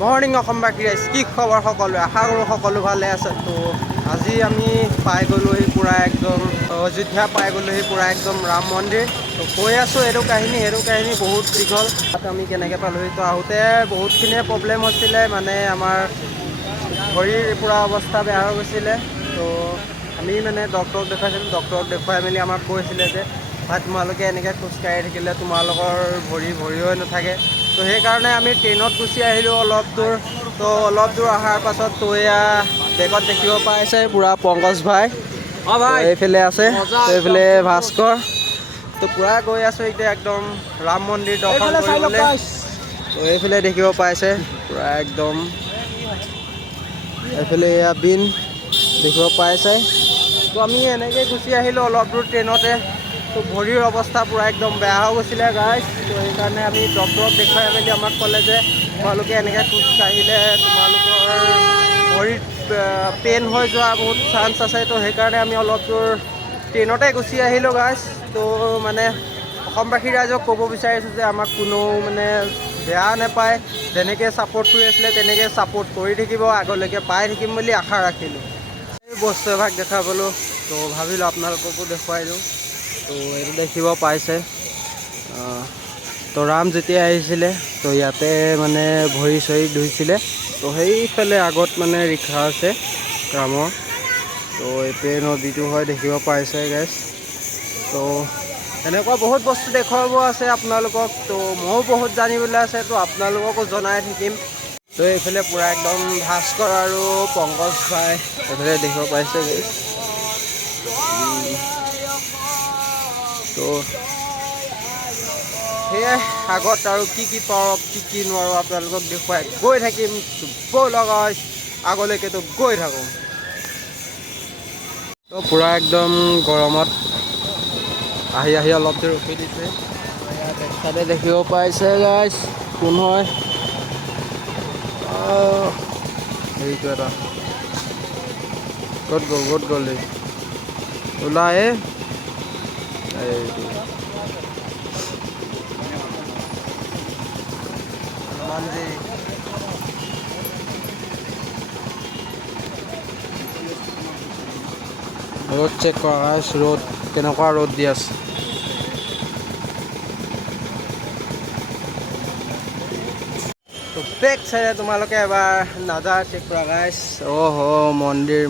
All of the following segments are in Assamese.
মৰ্ণিং অসমবাসী ৰাইজ কি খবৰ সকলোৱে আশা কৰোঁ সকলো ভালে আছে তো আজি আমি পাই গ'লোহি পূৰা একদম অযোধ্যা পাই গ'লোহি পূৰা একদম ৰাম মন্দিৰ তো কৈ আছোঁ এইটো কাহিনী বহুত দীঘল তাত আমি কেনেকৈ পালোহি তো আহোঁতে বহুতখিনিয়ে প্ৰব্লেম হৈছিলে মানে আমাৰ ভৰিৰ পূৰা অৱস্থা বেয়া হৈ গৈছিলে তো আমি মানে ডক্টৰক দেখুৱাইছিলোঁ ডক্টৰক দেখুৱাই মেলি আমাক কৈছিলে যে ভাই তোমালোকে এনেকৈ খোজকাঢ়ি থাকিলে তোমালোকৰ ভৰি হৈ নাথাকে তো সেইকাৰণে আমি ট্ৰেইনত গুচি আহিলোঁ অলপ দূৰ তো অলপ দূৰ অহাৰ পাছত তো এয়া বেগত দেখিব পাইছে পূৰা পংকজ ভাই এইফালে আছে তো এইফালে ভাস্কৰ তো পূৰা গৈ আছোঁ এতিয়া একদম ৰাম মন্দিৰ দৰ্শন কৰিবলৈ তো এইফালে দেখিব পাইছে পূৰা একদম এইফালে এয়া বিন দেখিব পাইছে তো আমি এনেকৈ গুচি আহিলোঁ অলপ দূৰ ট্ৰেইনতে তো ভৰিৰ অৱস্থা পূৰা একদম বেয়া হৈ গৈছিলে গাইজ তো সেইকাৰণে আমি ডক্টৰক দেখুৱাই মেলি আমাক ক'লে যে তোমালোকে এনেকৈ খোজকাঢ়িলে তোমালোকৰ ভৰিত পেইন হৈ যোৱা বহুত চান্স আছে তো সেইকাৰণে আমি অলপ দূৰ ট্ৰেইনতে গুচি আহিলোঁ গাইজ তো মানে অসমবাসী ৰাইজক ক'ব বিচাৰিছোঁ যে আমাক কোনেও মানে বেয়া নাপায় যেনেকৈ ছাপোৰ্ট কৰি আছিলে তেনেকৈ ছাপোৰ্ট কৰি থাকিব আগলৈকে পাই থাকিম বুলি আশা ৰাখিলোঁ এই বস্তু এভাগ দেখাবলৈ তো ভাবিলোঁ আপোনালোককো দেখুৱাই দিওঁ তো এইটো দেখিব পাইছে তো ৰাম যেতিয়া আহিছিলে তো ইয়াতে মানে ভৰি চৰি ধুইছিলে তো সেইফালে আগত মানে ৰিক্সা আছে ৰামৰ তো এইটোৱে নদীটো হয় দেখিব পাইছে গাইজ তো এনেকুৱা বহুত বস্তু দেখুৱাব আছে আপোনালোকক তো ময়ো বহুত জানিবলৈ আছে তো আপোনালোককো জনাই থাকিম তো এইফালে পূৰা একদম ভাস্কৰ আৰু পংকজ ভাই এইফালে দেখিব পাইছে গাইজ তো সেয়াই আগত আৰু কি পাৰোঁ কি নোৱাৰোঁ আপোনালোকক দেখুৱাই গৈ থাকিম ব'লক আগলৈকেতো গৈ থাকোঁ তো পূৰা একদম গৰমত আহি অলপ দেৰি ৰখি দিছে তাতে দেখিব পাইছে গাইজ কোন হয় হেৰিটো এটা ক'ত গ'ল ওলাই এইটো ৰ'দ চেক কৰা ৰ'দ কেনেকুৱা ৰ'দ দি আছে তো বেক চাইডে তোমালোকে এবাৰ নাজাৰা চেক কৰা গাইছ মন্দিৰ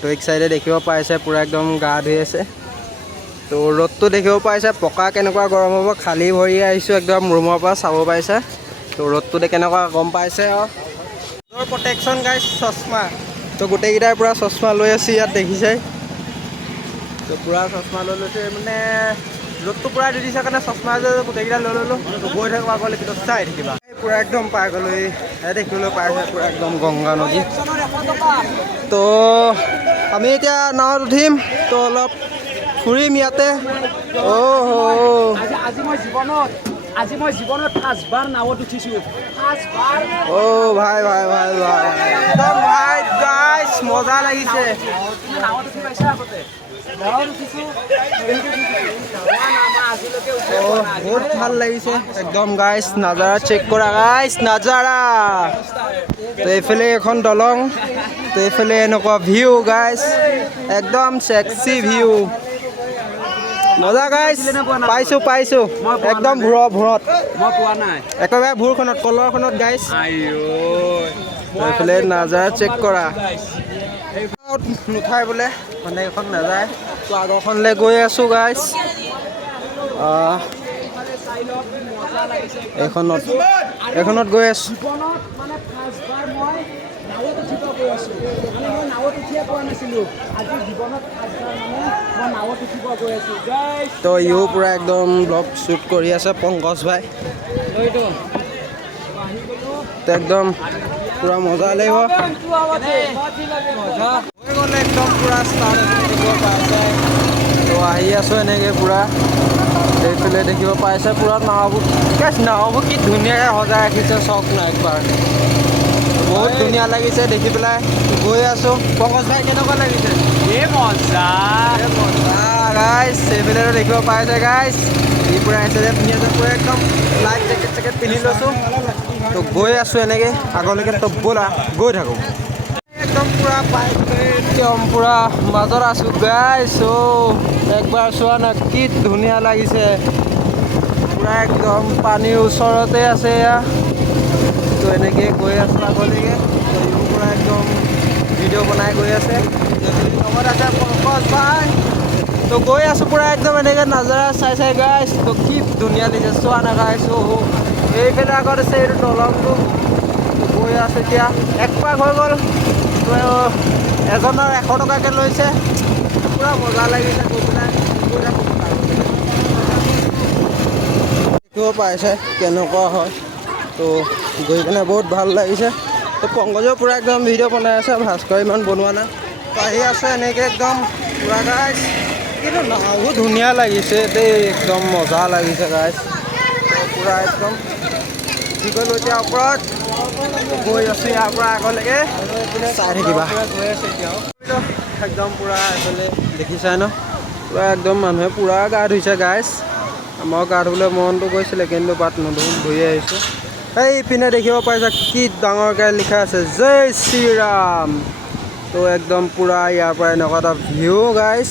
তো এক চাইডে দেখিব পাইছে পূৰা একদম গা ধুই আছে তো ৰ'দটো দেখিব পাইছে পকা কেনেকুৱা গৰম হ'ব খালী ভৰি আহিছোঁ একদম ৰুমৰ পৰা চাব পাইছে তো ৰ'দটো কেনেকুৱা গম পাইছে আৰু প্ৰটেকশ্যন গাইছ চশমা তো গোটেইকেইটাৰ পূৰা চশমা লৈ আছে ইয়াত দেখিছে তো পূৰা চশমা লৈ লৈছে মানে ৰ'দটো পূৰা দি দিছে কাৰণে চশমা যে গোটেইকেইটা লৈ ল'লোঁ গৈ থাকোঁ আগলৈ কিন্তু চাই থাকিবা পূৰা একদম পাই গ'লোঁ দেখিবলৈ পাইছে পূৰা একদম গংগা নদী তো আমি এতিয়া নাৱত উঠিম তো অলপ ফুৰিম ইয়াতে আজি মই জীৱনত 5বাৰ নাৱত উঠিছোঁ ভাই একদম ভাই গাইছ মজা লাগিছে নাৱত উঠি পাইছে আগতে বহুত ভাল লাগিছে একদম গাইছ নাজাৰা চেক কৰা গাইছ নাজাৰা তো এইফালে এখন দলং তো এইফালে এনেকুৱা ভিউ গাইছ একদম চেক্সি ভিউ মজা গাইছ পাইছোঁ একদম ভূৰত মই পোৱা নাই একেবাৰে ভূৰখনত কলৰখনত গাইছ এইফালে নাজাৰা চেক কৰা নুঠাই বোলে মানে এইখন নাযায় তো আগৰখনলৈ গৈ আছোঁ গাইছ এইখনত গৈ আছোঁ নাৱত উঠিব গৈ আছোঁ মই নাৱত উঠিয়ে পোৱা নাছিলোঁ আজি জীৱনত 5বাৰ মই নাৱত উঠিব গৈ আছোঁ তো ইও পূৰা একদম ব্লগ শ্বুট কৰি আছে পংকজ ভাই তো একদম পূৰা মজা লাগিব গ'লে একদম পূৰা ষ্টাৰ্ট দেখিব পাইছে তো আহি আছোঁ এনেকৈ পূৰা এইফালে দেখিব পাইছে পূৰা নাওবোৰ কি ধুনীয়াকৈ সজাই ৰাখিছে চাওক না একবাৰ বহুত ধুনীয়া লাগিছে দেখি পেলাই গৈ আছোঁ পংকজ ভাই কেনেকুৱা লাগিছে মজা গাইছ এইফালে দেখিব পাইছে গাইছ ই পূৰা আহিছে যে পিন্ধি আছে পূৰা একদম লাইফ জেকেট পিন্ধি লৈছোঁ তো গৈ আছোঁ এনেকৈ আগলৈকে, তো ব'লা গৈ থাকোঁ। একদম পূৰা পাই একদম পূৰা মাজত আছোঁ গাইছ। একবাৰ চোৱা না কি ধুনীয়া লাগিছে, পূৰা একদম পানীৰ ওচৰতে আছে এয়া। তো এনেকৈ গৈ আছোঁ আগলৈকে, তো পূৰা একদম ভিডিঅ' বনাই গৈ আছে, লগত আছে পংকজ ভাই। তো গৈ আছোঁ পূৰা একদম এনেকৈ নাজাৰা চাই চাই গাইছ। তো কি ধুনীয়া লাগিছে চোৱা না গাইছ। এইফালে আগত আছে এইটো দলংটো। তো গৈ আছোঁ এতিয়া, এক পাক হৈ গ'ল। তো এজনৰ 100 টকাকৈ লৈছে, পূৰা মজা লাগিছে গৈ পেলাই। দেখিব পাইছে কেনেকুৱা হয়, তো গৈ কিনে বহুত ভাল লাগিছে। তো পংকজেও পূৰা একদম ভিডিঅ' বনাই আছে, ভাস্কৰ ইমান বনোৱা নাই। তো আহি আছোঁ এনেকৈ একদম পূৰা গাইছ। কিন্তু নাও ধুনীয়া লাগিছে দেই, একদম মজা লাগিছে গাইছ। পূৰা একদম উঠি গ'লোঁ এতিয়া ওপৰত, গৈ আছোঁ ইয়াৰ পৰা আগলৈকে, চাই থাকিবা। একদম পূৰা এইফালে দেখিছাই ন, পূৰা একদম মানুহে পূৰা গা ধুইছে গাইছ। আমাৰ গা ধুবলৈ মনটো গৈছিলে, কিন্তু বাট ধুই আহিছোঁ। এইপিনে দেখিব পাইছা কি ডাঙৰকৈ লিখা আছে জয় শ্ৰীৰাম। তো একদম পূৰা ইয়াৰ পৰা এনেকুৱা এটা ভিউ গাইছ।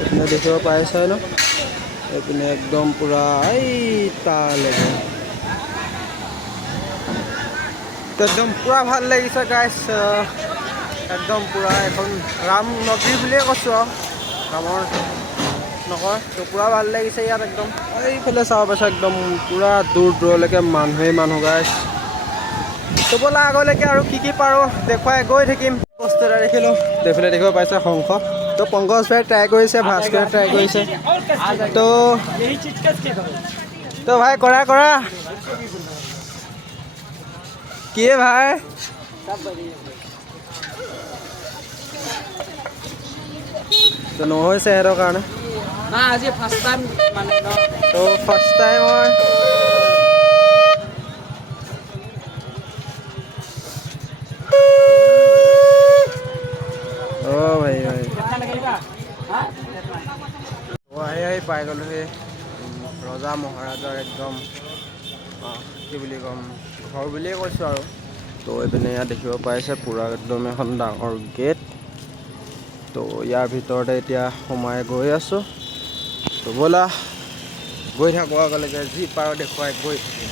এইপিনে দেখিব পাইছাই ন, এইপিনে একদম পূৰা এই তালৈকে, তো একদম পূৰা ভাল লাগিছে গাইছ। একদম পূৰা এখন ৰাম নগৰী বুলিয়ে কৈছোঁ আৰু, ৰামৰ নগৰ। তো পূৰা ভাল লাগিছে ইয়াত একদম। এইফালে চাব পাইছা একদম পূৰা দূৰ দূৰলৈকে মানুহেই মানুহ গাইছ। তো ব'লা আগলৈকে আৰু কি পাৰোঁ দেখুৱাই গৈ থাকিম। বস্তু এটা দেখিলোঁ, এইফালে দেখিব পাইছে শংখ। তো পংকজ ভাই ট্ৰাই কৰিছে, ভাস্কৰে ট্ৰাই কৰিছে। তো ভাই কৰা কৰা কি ভাই, তো নহৈছে সিহঁতৰ কাৰণে। আজি ফাৰ্ষ্ট টাইম মানে তো ফাৰ্ষ্ট টাইম হয়। অঁ ভাই ভাই আহি পাই গ'লোঁ সেই ৰজা মহাৰাজাৰ একদম কি বুলি ক'ম, ঘৰ বুলিয়ে কৈছোঁ আৰু। তো এইপিনে ইয়াত দেখিব পাইছে পূৰা একদম এখন ডাঙৰ গেট। তো ইয়াৰ ভিতৰতে এতিয়া সোমাই গৈ আছোঁ। তো ব'লা গৈ থাকোঁ আগলৈকে, যি পাৰোঁ দেখুৱাই গৈ থাকিম।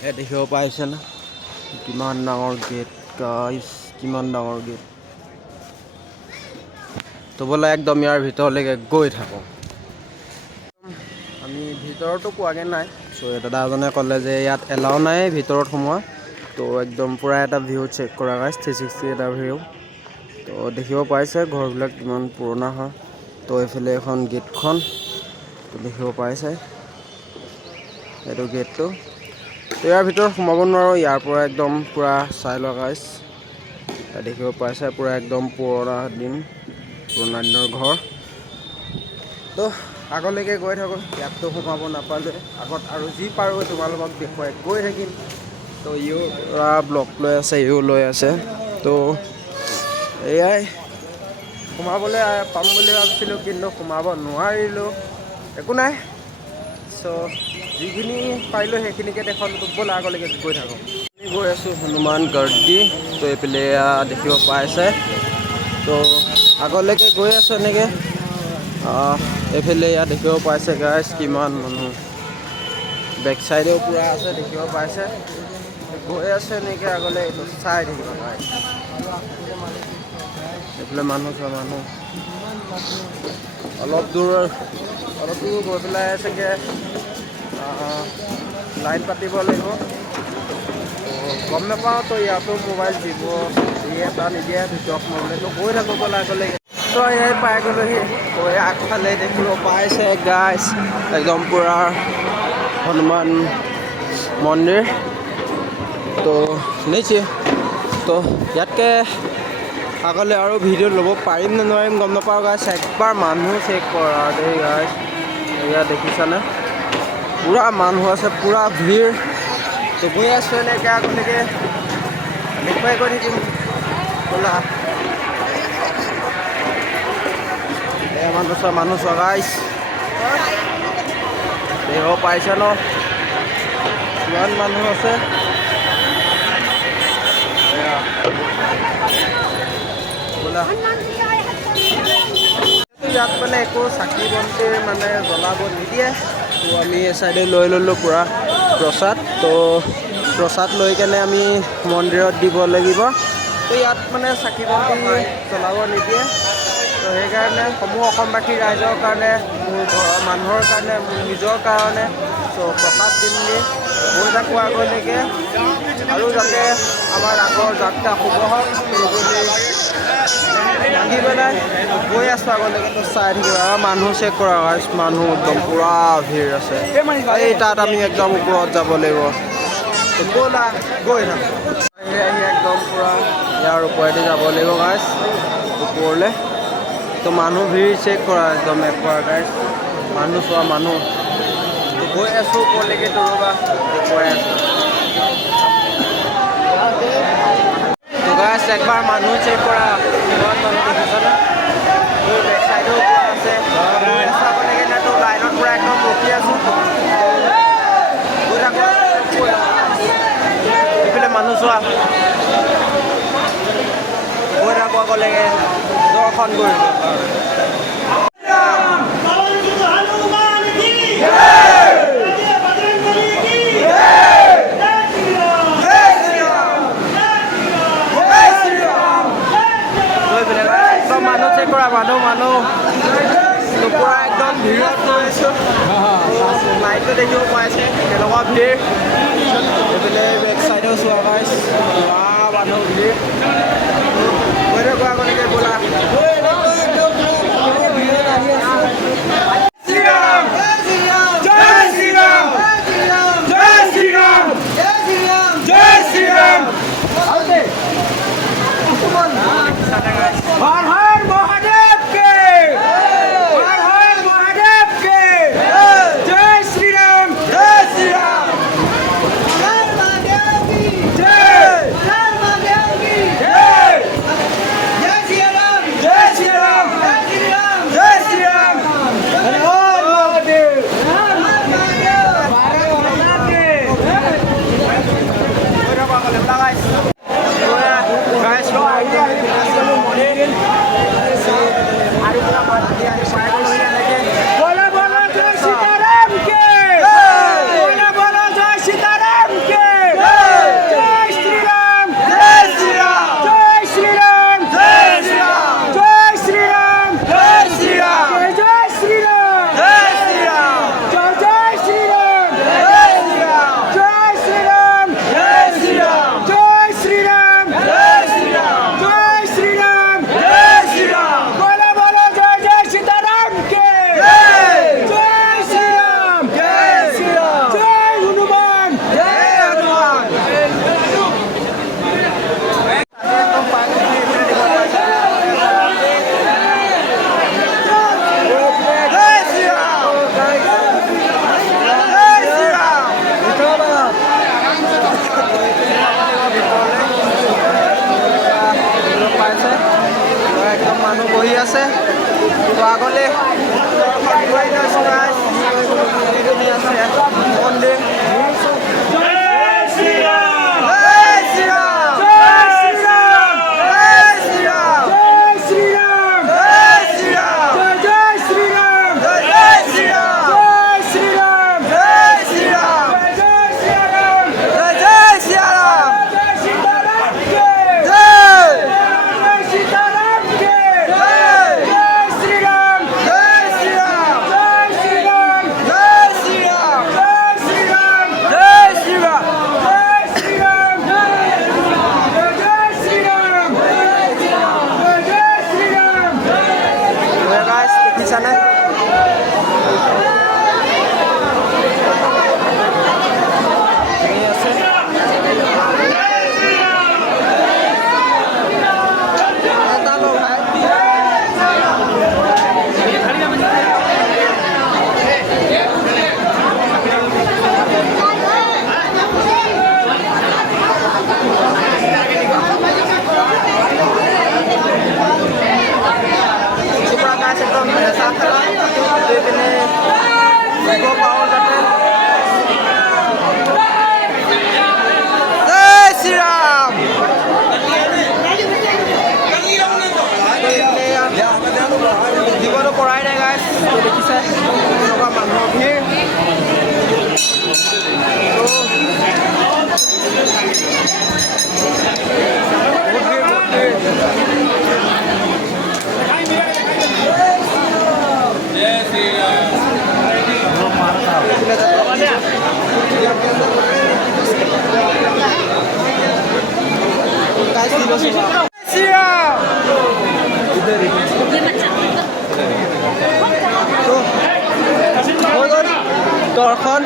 ইয়াত দেখিব পাইছে না কিমান ডাঙৰ গেট গাইছ, কিমান ডাঙৰ গেট। তো ব'লা একদম ইয়াৰ ভিতৰলৈকে গৈ থাকোঁ। আমি ভিতৰতো পোৱাগৈ নাই। চ' দাদাজনে ক'লে যে ইয়াত এলাও নাই ভিতৰত সোমোৱা। তো একদম পূৰা এটা ভিউ চেক কৰা গাইছ, 360 এটা ভিউ। তো দেখিব পাইছে ঘৰবিলাক কিমান পুৰণা হয়। তো এইফালে এখন গেটখন, তো দেখিব পাইছে এইটো গেটটো। তো ইয়াৰ ভিতৰত সোমাব নোৱাৰোঁ, ইয়াৰ পৰা একদম পূৰা চাই লোৱা গাইছ। দেখিব পাইছে পূৰা একদম পুৰণা দিনৰ ঘৰ। তো আগলৈকে গৈ থাকোঁ, ইয়াততো সোমাব নাপালোঁ। আগত আৰু যি পাৰোঁ তোমালোকক দেখুৱাই গৈ থাকিম। তো ইও পূৰা ব্লগ লৈ আছে, ইও লৈ আছে। তো এয়াই সোমাবলৈ পাম বুলি ভাবিছিলোঁ, কিন্তু সোমাব নোৱাৰিলোঁ। একো নাই, চ' যিখিনি পাৰিলোঁ সেইখিনিকে দেখুৱালোঁ। ব'লা আগলৈকে গৈ থাকোঁ। গৈ আছোঁ হনুমান গড়। তো এইফালে দেখিব পাইছে, তো আগলৈকে গৈ আছোঁ এনেকৈ। এইফালে ইয়াত দেখিব পাইছে গাইছ কিমান মানুহ, বেক চাইডেও পূৰা আছে দেখিব পাইছে। গৈ আছোঁ এনেকৈ আগলৈ, এইটো চাই থাকিব গাইছ। এইফালে মানুহ চোৱা মানুহ, অলপ দূৰ গৈ পেলাই চাগে লাইন পাতিব লাগিব। গম নাপাওঁ, তো ইয়াতো মোবাইল দিব দিয়ে বা নিদিয়ে ভিতৰত সোমাবলৈ। তো গৈ থাকোঁ ব'লা আগলৈকে। তো ইয়াত পাই গ'লোহি। তো আগফালে দেখিব পাইছে গাইছ একদম পূৰা হনুমান মন্দিৰ। তো নিচে, তো ইয়াতকৈ আগলৈ আৰু ভিডিঅ' ল'ব পাৰিম নে নোৱাৰিম গম নাপাওঁ গাইছ। একবাৰ মানুহ চেক কৰা দেই গাইছ। এয়া দেখিছানে পূৰা মানুহ আছে, পূৰা ভিৰ। তো গৈ আছোঁ এনেকৈ আগলৈকে, দেখুৱাই গৈ থাকিম ব'লা। মানুহ চোৱা গাইছ, দেখিব পাইছে ন ইমান মানুহ আছে। এয়া। বোলা ইয়াত মানে একো চাকি বন্তি মানে জ্বলাব নিদিয়ে। তো আমি এই চাইডে লৈ ল'লোঁ পূৰা প্ৰসাদ। তো প্ৰসাদ লৈ কেনে আমি মন্দিৰত দিব লাগিব। তো ইয়াত মানে চাকি বন্তি জ্বলাব নিদিয়ে। তো সেইকাৰণে সমূহ অসমবাসী ৰাইজৰ কাৰণে, মোৰ ঘৰৰ মানুহৰ কাৰণে, মোৰ নিজৰ কাৰণে তো প্ৰসাদ দিম নি গৈ থাকোঁ আগলৈকে, আৰু যাতে আমাৰ আগৰ যাত্ৰা শুভ হওক বুলি ভাঙি পেলাই গৈ আছোঁ আগলৈকে। তো চাই থাকিব আৰু মানুহ চেক কৰা গাইছ, মানুহ একদম পূৰা ভিৰ আছে। এই তাত আমি একদম ওপৰত যাব লাগিব। তো ব'লা গৈ থাকোঁ। আহি একদম পূৰা ইয়াৰ ওপৰেদি যাব লাগিব গাইছ ওপৰলৈ। তো মানুহ ভিৰ চেক কৰা একদম একবাৰ গাইছ, মানুহ চোৱা মানুহ। তো গৈ আছোঁ ওপৰলৈকে, তো ৰ'বা গৈ আছোঁ। তো গাইছ একবাৰ মানুহ চেক কৰা, কিমান মানুহ দেখিছানে? মোৰ বেক চাইডেও পূৰা আছে। গৈ আছোঁ আগলৈকে নে, তো লাইনত পূৰা একদম ৰখি আছোঁ। গৈ থাকোঁ, এইফালে মানুহ চোৱা। গৈ থাকোঁ আগলৈকে দৰ্শন কৰিব। একদম মানুহ চেক কৰা, মানুহ পূৰা একদম ভিৰত গৈ আছোঁ। লাইটটো দেখিব পাইছে কেনেকুৱা ভিৰ। এইফালে বেক চাইডেও চোৱা পাইছে, মানুহ ভিৰ। গৈ থাকোঁ আগলৈকে ব'লা। हर हर महादेव के, हर हर महादेव के, जय श्री राम, जय श्री राम, जय महादेव की जय, जय महादेव की जय, जय श्री राम, जय श्री राम, जय श्री राम, जय श्री राम, हर हर महादेव, हर हर महादेव, भारत माता के। बोलो बोलो जय सीताराम के, बोलो बोलो जय सीताराम के, जय श्री राम, जय श्री राम, जय श्री राम, जय श्री राम, जय श्री राम, जय श्री राम, जय श्री राम, जय श्री राम, जय श्री राम, जय श्री राम, जय श्री राम, जय श्री राम, जय श्री राम, जय श्री राम, जय श्री राम, जय श्री राम, बोलो बोलो जय जय सीताराम के, जय श्री राम, जय श्री राम, जय हनुमान, जय हनुमान। একদম মানুহ বহি আছে। তো আগলৈ মন্দিৰ। দেখিছানে? Ini গাইছ দেখিছে এনেকুৱা মানুহৰ ভিৰ দৰ্শন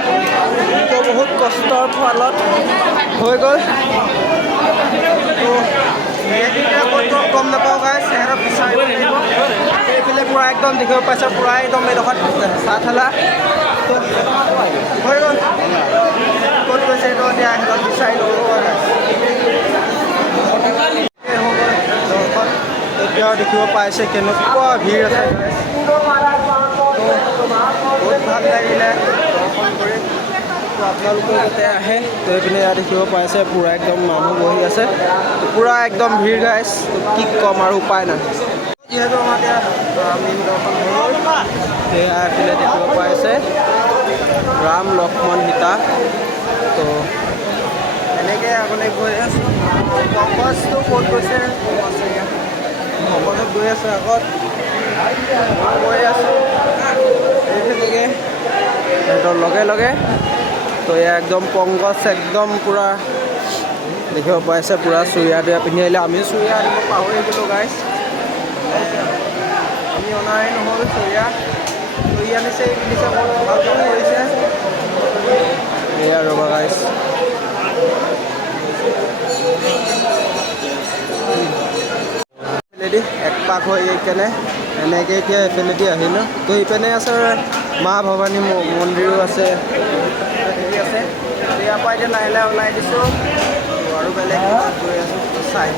তো বহুত কষ্টৰ ফলত হৈ গ'ল গম নাপাওঁ গাই চেহেৰা বিচাৰিব লাগিব এইফালে পূৰা একদম দেখিব পাইছে পূৰা একদম এইডোখৰত চাহ ঠেলা হৈ গ'ল ক'ত গৈছে এইটো এতিয়া সিহঁতক বিচাৰি ল'ব দৰ্শন এতিয়াও দেখিব পাইছে কেনেকুৱা ভিৰ আছে বহুত ভাল লাগিলে দৰ্শন কৰি তো আপোনালোকে যাতে আহে তো এইপিনে ইয়াত দেখিব পাইছে পূৰা একদম মানুহ বহি আছে পূৰা একদম ভিৰ গাইছ তো কি ক'ম আৰু উপায় নাই যিহেতু আমাৰ এতিয়া মেইন দৰ্শন হ'ল সেয়া এইফালে দেখিব পাইছে ৰাম লক্ষ্মণ সীতা তো এনেকৈ আগলৈ গৈ আছোঁ পংকজটো ক'ত গৈছে পংকজত গৈ আছে আগত গৈ আছোঁ এইফালেকে সিহঁতৰ লগে লগে তো এয়া একদম পংকজ একদম পূৰা দেখিব পাইছে পূৰা চুৰিয়া দিয়া পিন্ধি আহিলে আমি চুৰিয়া আনিব পাহৰি গ'লোঁ গাইছ আমি অনাই নহ'ল চুৰিয়া আনিছে এই পিন্ধিছে বহুত ভাল কাম কৰিছে এয়া ৰ'বা গাইছ এক পাক হৈ কেনে এনেকৈ এতিয়া এইফালেদি আহিলোঁ তো ইপিনে আছে মা ভৱানী মন্দিৰো আছে হেৰি আছে ইয়াৰ পৰা এতিয়া লাহে লাহে ওলাই দিছোঁ আৰু বেলেগ গৈ আছোঁ চাই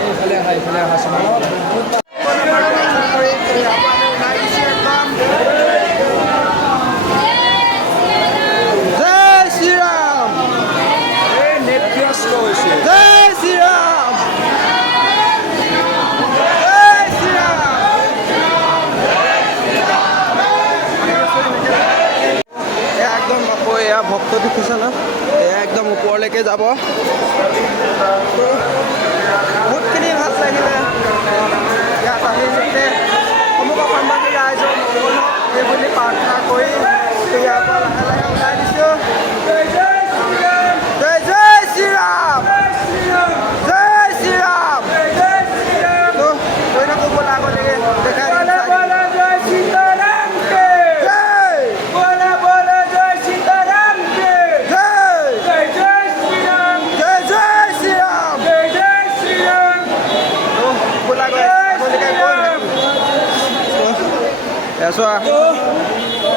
এইফালে জয় শ্ৰীৰাম নেট ব্যস্ত হৈছে জয় শ্ৰীৰাম একদম আকৌ এয়া ভক্ত দেখিছে ন এয়া একদম ওপৰলৈকে যাব বহুতখিনি ভাল লাগিলে ইয়াত আহি যাতে সমগ্ৰ সাংবাদিক ৰাইজৰ মংগল হওক এই বুলি প্ৰাৰ্থনা কৰি ইয়াৰ পৰা লাহে লাহে ওলাই দিছোঁ জয় জয় শ্ৰীৰাম জয় জয় শ্ৰীৰাম জয় শ্ৰীৰাম তো গৈ থাকোঁ ব'লা আগলৈকে দেখাই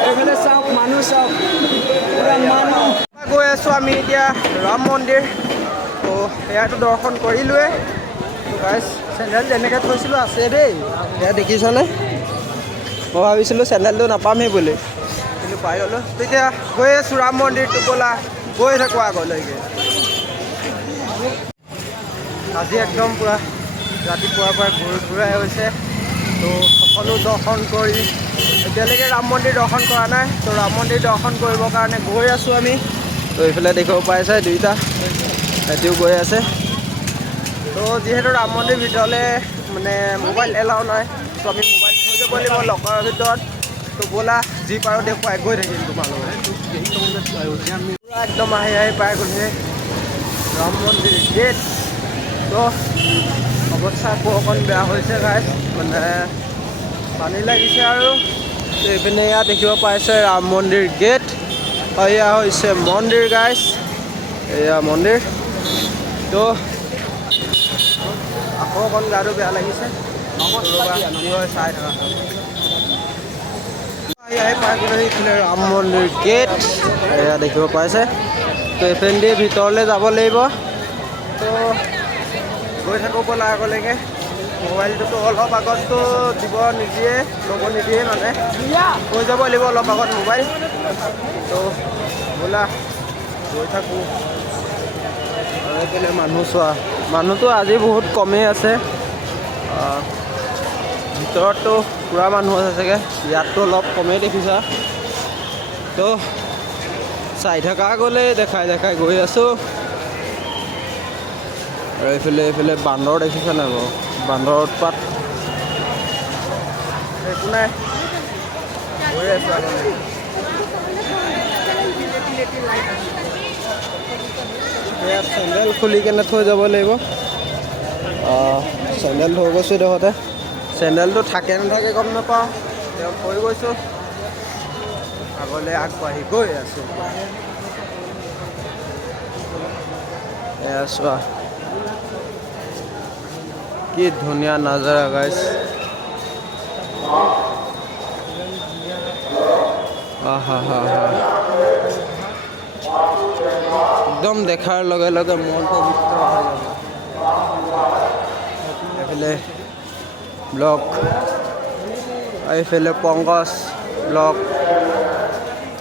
এইফালে চাওক মানুহ চাওক গৈ আছোঁ আমি এতিয়া ৰাম মন্দিৰ তো ইয়াতো দৰ্শন কৰিলোৱে গাইছ চেণ্ডেল যেনেকৈ থৈছিলোঁ আছে দেই এয়া দেখিছনে মই ভাবিছিলোঁ চেণ্ডেলটো নাপামেই বুলি কিন্তু পাই গ'লোঁ তেতিয়া গৈ আছোঁ ৰাম মন্দিৰটো ব'লা গৈ থাকোঁ আগলৈকে আজি একদম পূৰা ৰাতিপুৱাৰ পৰা ঘূৰাই হৈছে তো সকলো দৰ্শন কৰি এতিয়ালৈকে ৰাম মন্দিৰ দৰ্শন কৰা নাই তো ৰাম মন্দিৰ দৰ্শন কৰিবৰ কাৰণে গৈ আছোঁ আমি তো এইফালে দেখিব পাইছে দুইটা সিহঁতিও গৈ আছে তো যিহেতু ৰাম মন্দিৰ ভিতৰলৈ মানে মোবাইল এলাও নাই তো আমি মোবাইল থৈ যাব লাগিব লকাৰৰ ভিতৰত তো ব'লা যি পাৰোঁ দেখুৱাই গৈ থাকিম তোমালোকে পূৰা একদম আহি পাই গ'লহি ৰাম মন্দিৰ গেট তো অৱস্থা আকৌ অকণ বেয়া হৈছে গাইছ মানে পানী লাগিছে আৰু এইপিনে ইয়াত দেখিব পাইছে ৰাম মন্দিৰ গেট এয়া হৈছে মন্দিৰ গাইছ এয়া মন্দিৰ তো আকৌ অকণ গাটো বেয়া লাগিছে কি হয় চাই থকা পাই গ'লেহি এইফালে ৰাম মন্দিৰ গেট এয়া দেখিব পাইছে তো এইপিনেদি ভিতৰলৈ যাব লাগিব তো গৈ থাকোঁ ব'লা আগলৈকে মোবাইলটোতো অলপ আগততো দিব নিদিয়ে ল'ব নিদিয়ে মানে কৈ যাব লাগিব অলপ আগত মোবাইল তো ব'লা গৈ থাকোঁ আৰু এইফালে মানুহ চোৱা মানুহটো আজি বহুত কমেই আছে ভিতৰততো পূৰা মানুহ আছে চাগে, ইয়াততো অলপ কমেই দেখিছা। তো চাই থকা গ'লে দেখাই দেখাই গৈ আছোঁ। আৰু এইফালে বান্দৰ দেখিছা নাই বাৰু, বান্দৰৰ উৎপাত। একো নাই, গৈ আছোঁ আগলৈ। ইয়াত চেণ্ডেল খুলি কেনে থৈ যাব লাগিব। চেণ্ডেল থৈ গৈছোঁ দেহতে, চেণ্ডেলটো থাকে নাথাকে গম নাপাওঁ, তেওঁ থৈ গৈছোঁ। আগলৈ আগবাঢ়ি গৈ আছোঁ। এয়া চোৱা কি ধুনীয়া নাজাৰা গাইছ। আহা হা হা, একদম দেখাৰ লগে লগে মন পবিত্ৰ হৈ যাব। এইফালে ব্লক, এইফালে পংকজ ব্লক,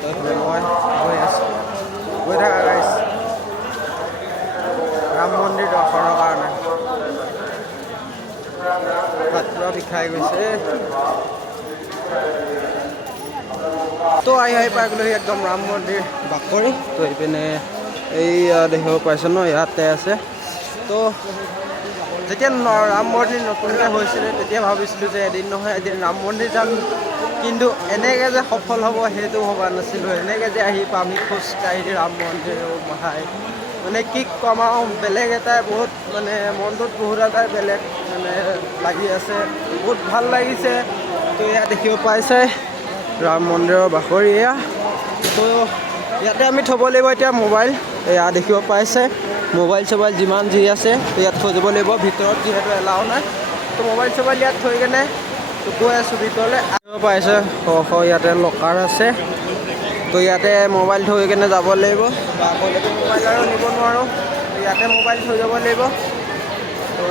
এইফালে মই গৈ আছোঁ। গৈ থাকা গাইছ ৰাম মন্দিৰ দৰ্শনৰ কাৰণে। হাত পুৰা বিষাই গৈছে। তো আহি পাই গ'লোহি একদম ৰাম মন্দিৰ বাকৰি। তো এইপিনে এই দেখিব পাইছে ন, ইয়াতে আছে। তো যেতিয়া ৰাম মন্দিৰ নতুনকৈ হৈছিলে তেতিয়া ভাবিছিলোঁ যে এদিন নহয় এদিন ৰাম মন্দিৰ যাম, কিন্তু এনেকৈ যে সফল হ'ব সেইটো ভবা নাছিলোঁ। এনেকৈ যে আহি পাম খোজকাঢ়ি ৰাম মন্দিৰ বহাই, মানে কি ক'ম আৰু, বেলেগ এটাই বহুত মানে মনটোত বহুত এটাই বেলেগ মানে লাগি আছে, বহুত ভাল লাগিছে। তো এয়া দেখিব পাইছে ৰাম মন্দিৰৰ বাকৰি এয়া। তো ইয়াতে আমি থ'ব লাগিব এতিয়া মোবাইল। এয়া দেখিব পাইছে মোবাইল চবাইল যিমান যি আছে ইয়াত থৈ দিব লাগিব, ভিতৰত যিহেতু এলাও নাই। তো মোবাইল চবাইল ইয়াত থৈ কেনে তো গৈ আছোঁ ভিতৰলৈ। আহিব পাইছে ইয়াতে লকাৰ আছে। তো ইয়াতে মোবাইল থৈ কেনে যাব লাগিব, বা আগলৈকে মোবাইল আৰু নিব নোৱাৰোঁ, ইয়াতে মোবাইল থৈ যাব লাগিব। তো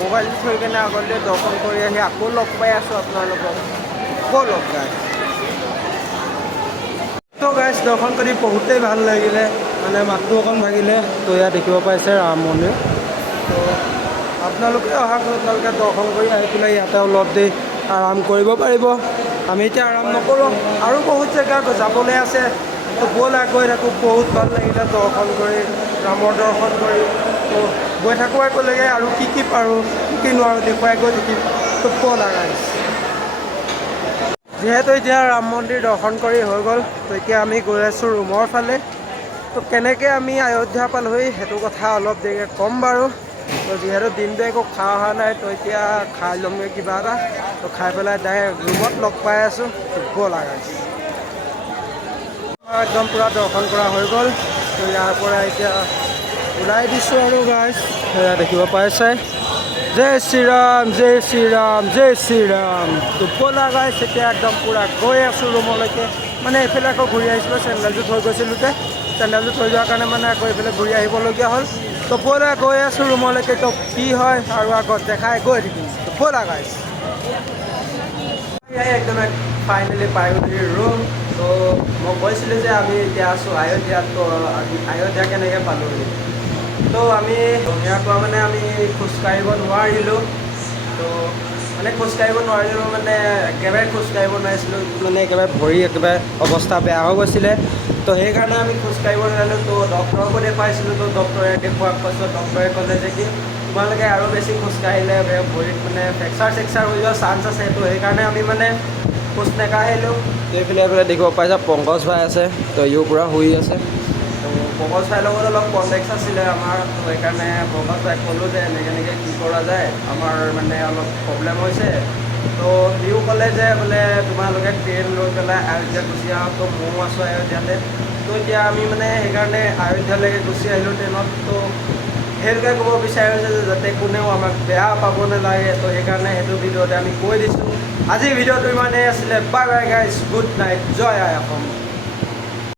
মোবাইল থৈ কেনে আগলৈ দৰ্শন কৰি আহি আকৌ লগ পাই আছোঁ আপোনালোকক, আকৌ লগ পাই। তো গাইছ দৰ্শন কৰি বহুতেই ভাল লাগিলে, মানে মাতটো অকণ ভাগিলে। তো ইয়াত দেখিব পাইছে ৰাম মন্দিৰ। তো আপোনালোকে আপোনালোকে দৰ্শন কৰি আহি পেলাই ইয়াতে অলপ দেৰি আৰাম কৰিব পাৰিব। আমি এতিয়া আৰাম নকৰোঁ, আৰু বহুত জেগা যাবলৈ আছে। তো ব'লা গৈ থাকোঁ, বহুত ভাল লাগিলে দৰ্শন কৰি, ৰামৰ দৰ্শন কৰি। তো গৈ থাকোঁ একেলগে, আৰু কি কি পাৰোঁ কি কি নোৱাৰোঁ দেখুৱাই গৈ থাকিম। তো ব'লা গাইছ। যিহেতু এতিয়া ৰাম মন্দিৰ দৰ্শন কৰি হৈ গ'ল, তো এতিয়া আমি গৈ আছোঁ ৰুমৰ ফালে। তো কেনেকৈ আমি অযোধ্যা পালোহি সেইটো কথা অলপ দেৰিকৈ ক'ম বাৰু। তো যিহেতু দিনটো একো খোৱা হোৱা নাই, তো এতিয়া খাই ল'মগৈ কিবা এটা। তো খাই পেলাই ডাইৰেক্ট ৰুমত লগ পাই আছোঁ। তো ব'লা গাইছ। একদম পূৰা দৰ্শন কৰা হৈ গ'ল। তো ইয়াৰ পৰা এতিয়া ওলাই দিছোঁ আৰু গাইছ। সেয়া দেখিব পাইছে, জয় শ্ৰীৰাম জয় শ্ৰীৰাম জয় শ্ৰীৰাম। তো ব'লা গাইছ এতিয়া একদম পূৰা গৈ আছোঁ ৰুমলৈকে। মানে এইফালে আকৌ ঘূৰি আহিছিলোঁ, চেণ্ডেলটো থৈ গৈছিলোঁ যে, চেণ্ডেলটো থৈ যোৱাৰ কাৰণে মানে আকৌ এইফালে ঘূৰি আহিবলগীয়া হ'ল। তো ব'লা গৈ আছোঁ ৰুমলৈকে। তো কি হয় আৰু আগত দেখাই গৈ থাকিম। তো ব'লা গাইছ। একদম ফাইনেলি পাই গ'লো ৰুম। তো মই কৈছিলোঁ যে আমি এতিয়া আছোঁ অযোধ্যাত। তো অযোধ্যা কেনেকৈ পালোঁহি। তো আমি ধুনীয়াৰ পৰা মানে আমি খোজকাঢ়িব নোৱাৰিলোঁ। তো মানে খোজকাঢ়িব নোৱাৰিলোঁ মানে একেবাৰে খোজকাঢ়িব নোৱাৰিছিলোঁ, মানে একেবাৰে ভৰি একেবাৰে অৱস্থা বেয়া হৈ গৈছিলে। তো সেইকাৰণে আমি খোজকাঢ়িব নোৱাৰিলোঁ। তো ডক্টৰকো দেখুৱাইছিলোঁ। তো ডক্টৰে দেখুওৱাৰ পাছত ডক্টৰে ক'লে যে কি তোমালোকে আৰু বেছি খোজকাঢ়িলে ভৰিত মানে ফ্ৰেকচাৰ চেকচাৰ হৈ যোৱাৰ চান্স আছে। তো সেইকাৰণে আমি মানে খোজ নেকাঢ়িলোঁ। তো এইফালে দেখিব পাইছা পংকজ ভাই আছে। তো ইও পূৰা শুই আছে। তো পংকজ ভাইৰ লগত অলপ কণ্টেক্ট আছিলে আমাৰ। তো সেইকাৰণে পংকজ ভাইক ক'লোঁ যে এনেকৈ কি কৰা যায়, আমাৰ মানে অলপ প্ৰব্লেম হৈছে। তো সিও ক'লে যে বোলে তোমালোকে ট্ৰেইন লৈ পেলাই অযোধ্যা গুচি আহক। তো ময়ো আছোঁ অযোধ্যাতে। তো এতিয়া আমি মানে সেইকাৰণে অযোধ্যালৈকে গুচি আহিলোঁ ট্ৰেইনত। তো সেইটোকে ক'ব বিচাৰিছোঁ যে যাতে কোনেও আমাক বেয়া পাব নালাগে। তো সেইকাৰণে সেইটো ভিডিঅ'তে আমি কৈ দিছোঁ। আজিৰ ভিডিঅ'টো ইমানেই আছিলে। Bye bye guys, good night, জয় আই অসম।